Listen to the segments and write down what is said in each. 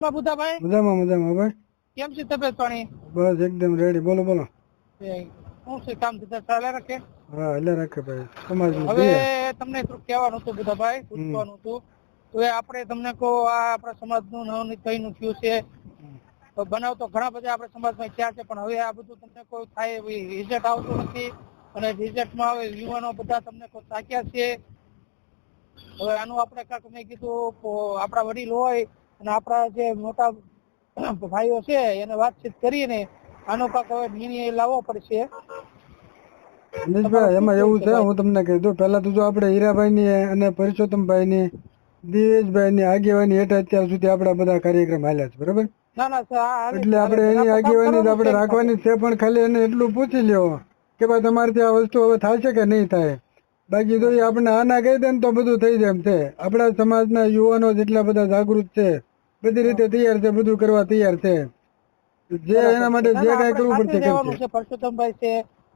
બુધાભાઈ મજામાં મજામાં ભાઈ. કેમ છે તબિયત પાણી? બસ એકદમ રેડી. બોલો બોલો. શું છે કામ ધંધા ચાલે રાખે? હા એટલે રાખે ભાઈ. સમાજની હવે દયા. તમને થોડુંક કહેવાનું હતું બુધાભાઈ, પૂછવાનું હતું. તો આપણે તમને કહો, આ આપણા સમાજનું નવનીત કઈનું થયું છે. તો બનાવ તો ઘણા બધા આપણા સમાજમાં થયા છે, પણ હવે આ બધું તમને કોઈ થાય રિઝલ્ટ આવતું નથી. અને રિઝલ્ટમાં હવે યુવાનો બધા તમને કોઈ થાક્યા છે. હવે આનું આપણે કાંઈક મેં કીધું આપણા વડીલ હોય અને આપણા જે મોટા ભાઈઓ છે એને વાતચીત કરીને આનો કાંઈક હવે નિર્ણય લાવવો પડશે. મનીષભાઈ એમાં એવું છે, હું તમને કહી દઉં. પેલા તો જો આપણે હીરાભાઈ ની અને પરસોત્તમભાઈ ની, દિવેશભાઈ ની આગેવાની હેઠળ અત્યાર સુધી આપડા બધા કાર્યક્રમ હાલ્યા છે, બરોબર. એટલે આપણે એની આગેવાની આપણે રાખવાની છે, પણ ખાલી એને એટલું પૂછી લ્યો કે ભાઈ તમારથી આ વસ્તુ હવે થાય છે કે નહીં થાય. બાકી તો આપણે આના કહી દે ને તો બધું થઈ જાય એમ છે. આપણા સમાજના યુવાનો જેટલા બધા જાગૃત છે, બધી રીતે તૈયાર છે, બધું કરવા તૈયાર છે. જે એના માટે જે કઈ કરવું પડશે કરશે. પરસોત્તમભાઈ છે,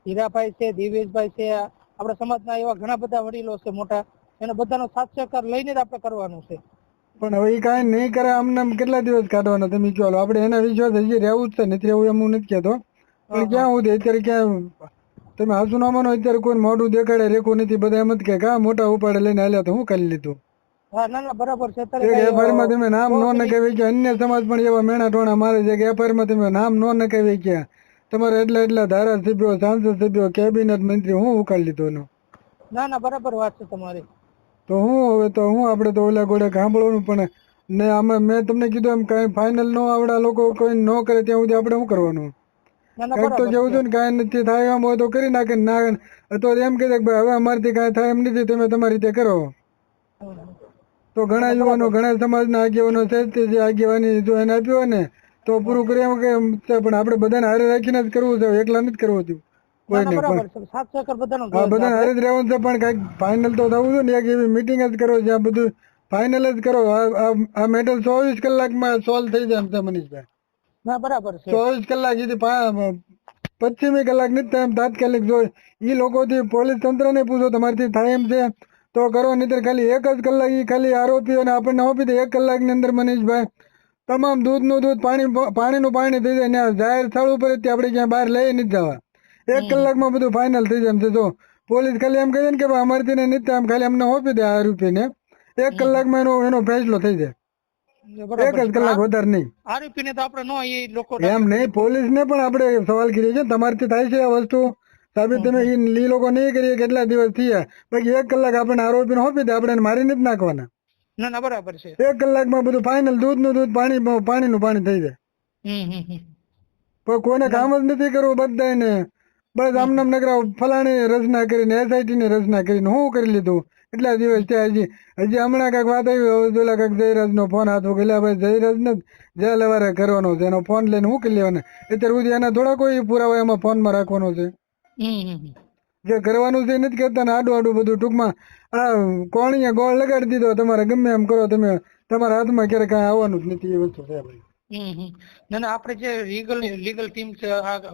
હીરાભાઈ છે, દિવેશભાઈ છે, આપણા સમાજના એવા ઘણા બધા વડીલો છે મોટા, એને બધાનો સાથ સહકાર લઈને જ આપણે કરવાનું છે. પણ હવે એ કાંઈ નહીં કરે, આમને કેટલા દિવસ કાઢવાના તમે કહો? આપણે એના વિશ્વાસ હજી રહેવું જ છે, નથી રહેવું એમ હું નથી કહેતો. પણ ક્યાં સુધી અત્યારે ક્યાં તમે હાસુ ના માનો, અત્યારે કોઈ મોઢું દેખાડે રેખું નથી. બધા એમ જ કે કા મોટા ઉપાડે લઈને હાલ્યા તો હું કરી લીધું. બરાબર છે. એફઆઈઆરમાં તમે નામ ન નખાવી કે અન્ય સમાજ પણ એવા મેણા ટોણા મારે છે કે એફઆઈઆરમાં તમે નામ ન નખાવી કે તમારે એટલા ધારાસભ્યો, સાંસદ સભ્યો, કેબિનેટ મંત્રી હું ઉકાળી લીધો એનો. ના બરાબર વાત છે તમારી. તો હું હવે તો હું આપણે તો ઓલા ગોળે સાંભળવાનું. પણ ને આમાં મેં તમને કીધું એમ કઈ ફાઇનલ ન આવડા લોકો કોઈ ન કરે ત્યાં સુધી આપણે શું કરવાનું? કઈક તો કેવું છું ને, કાંઈ નથી થાય એમ હોય તો કરી નાખે. ના અથવા એમ કહી દે કે હવે અમારથી કાંઈ થાય એમ નથી, તમે તમારી રીતે કરો. તો ઘણા યુવાનો, ઘણા સમાજના આગેવાનો છે, જે આગેવાની જો એને આપ્યું હોય ને તો પૂરું કરી એમ કે, પણ આપણે બધાને હારે રાખીને જ કરવું છે, એકલા નથી કરવું હતું કોઈને. પણ હા, બધાને હારે જ રહેવાનું છે, પણ કઈક ફાઇનલ તો થવું છે ને. એક એવી મિટિંગ જ કરો જ્યાં બધું ફાઇનલ જ કરો. આ મેટર 24 કલાકમાં સોલ્વ થઈ જાય એમ છે મનીષભાઈ. બરાબર છે. 24 કલાક સુધી 25મી કલાક નથી થાય એમ તાત્કાલિક. જો ઈ લોકોથી પોલીસ તંત્ર ને પૂછો તમારાથી થાય એમ છે તો કરો, નહીતર ખાલી 1 જ કલાક ઈ ખાલી આરોપીઓને આપણને આપી દે. 1 કલાકની અંદર મનીષભાઈ તમામ દૂધનું દૂધ, પાણીનું પાણી થઈ જાય. ને જાહેર સ્થળ ઉપર આપણે ક્યાં બહાર લઈ નથી જવા. 1 કલાકમાં બધું ફાઇનલ થઈ જાય એમ છે. જો પોલીસ ખાલી એમ કહે ને કે અમારથી ને નથી એમ, ખાલી અમને આપી દે આરોપીને, 1 કલાકમાં એનો ફેસલો થઈ જાય. 1 જ કલાક, વધારે નહીં. આરોપીને તો આપણે એમ નહીં, પોલીસને પણ આપણે સવાલ કરીએ છીએ તમારથી થાય છે આ વસ્તુ સાબિત, તમે ઈ લોકો નહીં કરીએ કેટલા દિવસ થયા. બાકી 1 કલાક આપણે આરોપીને આપી દે, આપણે મારી નથી નાખવાના. ના બરાબર છે. 1 કલાકમાં બધું ફાઇનલ, દૂધનું દૂધ, પાણીનું પાણી થઈ જાય. પણ કોઈને કામ જ નથી કરવું બધાને. બસ આમને નકરા ફલાણી રચના કરીને, એસઆઈટી ની રચના કરીને હું કરી લીધું એટલા દિવસ ત્યાં. હજી હમણાં કાંઈક વાત આવી, ઓલા કાંઈક જયરાજ નો ફોન હાથો કે ભાઈ જયરાજ ને જે લેવારે કરવાનો છે, એનો ફોન લઈને હું કરી લેવાને. અત્યાર સુધી એના થોડા કોઈ પુરાવા એમાં ફોનમાં રાખવાનો છે. જે કરવાનું છે નથી કરતા ને આડું બધું. ટૂંકમાં આ કોણીએ ગોળ લગાડી દીધો, તમારે ગમે એમ કરો, તમે તમારા હાથમાં ક્યારે કાંઈ આવવાનું જ નથી. એ વસ્તુ છે ભાઈ. ના આપણે જે લીગલ ટીમ છે,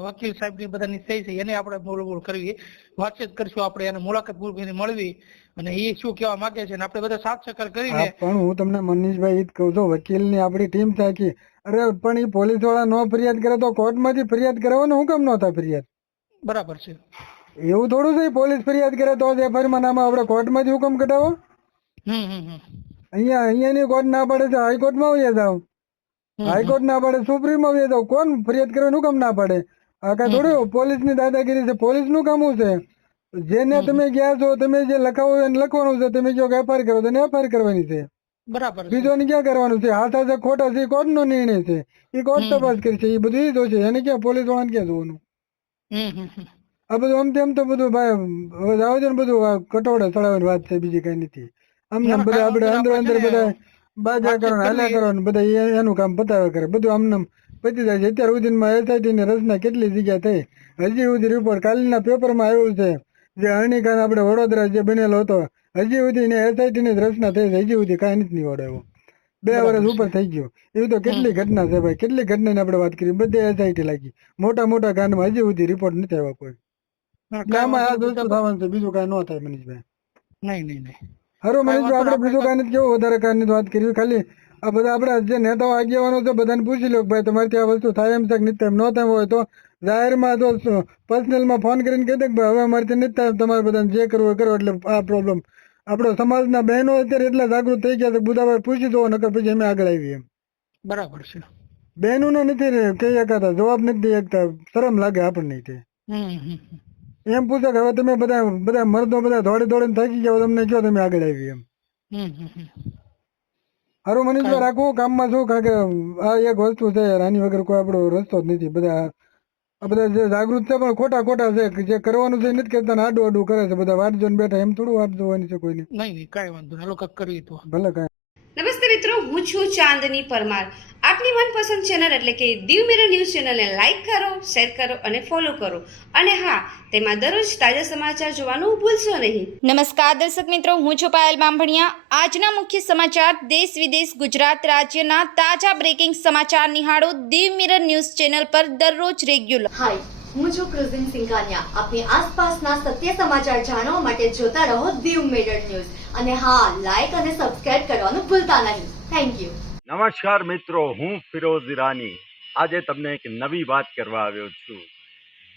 વકીલ સાહેબ ની બધાની સહી છે, એને આપણે બોલ કરવી, વાતચીત કરશું આપણે, એને મુલાકાત મળવી અને એ શું કહેવા માંગે છે આપણે બધા સાથ સહકાર કરીને. પણ હું તમને મનીષભાઈ જ કહું છું, વકીલ ની આપણી ટીમ થાકી. અરે પણ એ પોલીસ વાળા નો ફરિયાદ કરે તો કોર્ટમાંથી ફરિયાદ કરવાનો હું કામ ન થાય ફરિયાદ? બરાબર છે. એવું થોડું છે પોલીસ ફરિયાદ કરે તો જ એફઆઈઆરમાં નામ આપણે કોર્ટમાંથી હુકમ કઢાવો? અહીંયાની કોર્ટ ના પાડે છે, હાઈકોર્ટમાં વયા જાવ. હાઈકોર્ટ ના પાડે, સુપ્રીમમાં વયા જાવ. કોણ ફરિયાદ કરવાનું કામ ના પાડે? આ કાંઈ થોડું પોલીસ ની દાદાગીરી છે. પોલીસ નું કામ છે જેને તમે ગયા છો, તમે જે લખાવો એને લખવાનું છે. તમે જો એફઆઈઆર કરો તો એફઆઈઆર કરવાની છે. બરાબર. બીજો ને ક્યાં કરવાનું છે? હાથા છે ખોટા છે, કોર્ટ નો નિર્ણય છે. એ કોર્ટ તપાસ કરશે. એ બધું એ જ છે. એને ક્યાં પોલીસ વાળાને ક્યાં જોવાનું? આ બધું આમ તેમ તો બધું ભાઈ હવે જાવ છે ને, બધું કટોળે ચડાવવાની વાત છે, બીજી કઈ નથી. આમને બધા આપણે અંદર બધા બાજા કરો ને હાલ્યા કરો ને, બધા એનું કામ પતાવે કરે. બધું આમને પતી જાય છે. અત્યાર સુધીમાં એસઆઈટી ની રચના કેટલી જગ્યા થઈ, હજી સુધી રિપોર્ટ કાલના પેપરમાં આવ્યું છે. જે હરણીકાંડ આપણે વડોદરા જે બનેલો હતો, હજી સુધી એસઆઈટી ની રચના થઈ છે. હજી સુધી કાંઈ નથી નીવડાવ્યો. 2 વર્ષ ઉપર થઈ ગયું. એવી તો કેટલી ઘટના છે ભાઈ, કેટલી ઘટનાની આપણે વાત કરી. બધે એસઆઈટી લાગી. મોટા કાંડમાં હજી સુધી રિપોર્ટ નથી આવ્યો કોઈ. આમાં આ વસ્તુ થવાનું છે, બીજું કાંઈ ન થાય મનીષભાઈ. નહીં. હારું મનીષભાઈ, આપણે બીજું કાંઈ નથી કેવું, વધારે કાંઈ નથી વાત કરવી. ખાલી આ બધા આપણા જે નેતાઓ આગેવાનો છે બધાને પૂછી લો કે ભાઈ તમારી આ વસ્તુ થાય એમ છે કે નથી થાય. એમ ન થાય હોય તો જાહેરમાં તો પર્સનલમાં ફોન કરીને કહી દે કે ભાઈ હવે અમારી નથી થાય, તમારે બધાને જે કરવું હોય કરો. એટલે આ પ્રોબ્લેમ આપણો સમાજના બહેનો અત્યારે એટલા જાગૃત થઈ ગયા છે, બધા પૂછી દો નકર પછી અમે આગળ આવીએ. એમ બરાબર છે. બહેનોને નથી કહી શકાતા, જવાબ નથી દઈ શકતા, શરમ લાગે આપણને. તે એમ પૂછે કે હવે તમે બધા મર્દો બધા દોડીને થાકી ગયા, તમને કયો તમે આગળ આવી. એમ હારું મનીષભાઈ રાખવું કામમાં શું, કારણ કે આ એક વસ્તુ છે યાર, આની વગર કોઈ આપણો રસ્તો જ નથી. આ બધા જે જાગૃત છે પણ ખોટા છે, જે કરવાનું છે નથી કરતા, આડું કરે છે બધા. વાટ જોઈને બેઠા, એમ થોડું વાટ જોવાની છે કોઈને. નહીં કાંઈ વાંધો નહીં, લોકો કરવી તો ભલે કાંઈ. નમસ્તે મિત્રો, હું છું ચાંદની પરમાર. આપની મનપસંદ ચેનલ એટલે કે દીવ મિરર ન્યૂઝ ચેનલને લાઈક કરો, શેર કરો અને ફોલો કરો. અને હા, તેમાં દરરોજ તાજા સમાચાર જોવાનું ભૂલશો નહીં. નમસ્કાર દર્શક મિત્રો, હું છું પાયલ બામભણિયા. આજના મુખ્ય સમાચાર દેશ વિદેશ ગુજરાત રાજ્યના તાજા બ્રેકિંગ સમાચાર નિહાળો દીવ મિરર ન્યૂઝ ચેનલ પર દરરોજ રેગ્યુલર. હાય, હું છું ક્રુઝિન સિંઘાનિયા. આપની આસપાસના સત્ય સમાચાર જાણવા માટે જોતા રહો દીવ મિરર ન્યૂઝ. અને હા, લાઈક અને સબસ્ક્રાઇબ કરવાનું ભૂલતા નહીં. Thank you. નમસ્કાર મિત્રો, હું ફિરોઝ ઈરાની. આજે તમને એક નવી વાત કરવા આવ્યો છું.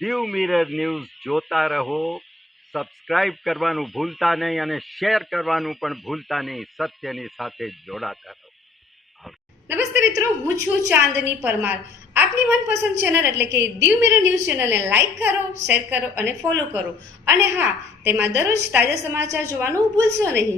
દીવ મિરર ન્યૂઝ જોતા રહો, સબસ્ક્રાઇબ કરવાનું ભૂલતા નહીં અને શેર કરવાનું પણ ભૂલતા નહીં. સત્યની સાથે જોડાતા રહો. નમસ્તે મિત્રો, હું છું ચાંદની પરમાર. આપની મનપસંદ ચેનલ એટલે કે દીવ મિરર ન્યૂઝ ચેનલને લાઈક કરો, શેર કરો અને ફોલો કરો. અને હા, તેમાં દરરોજ તાજા સમાચાર જોવાનું ભૂલશો નહીં.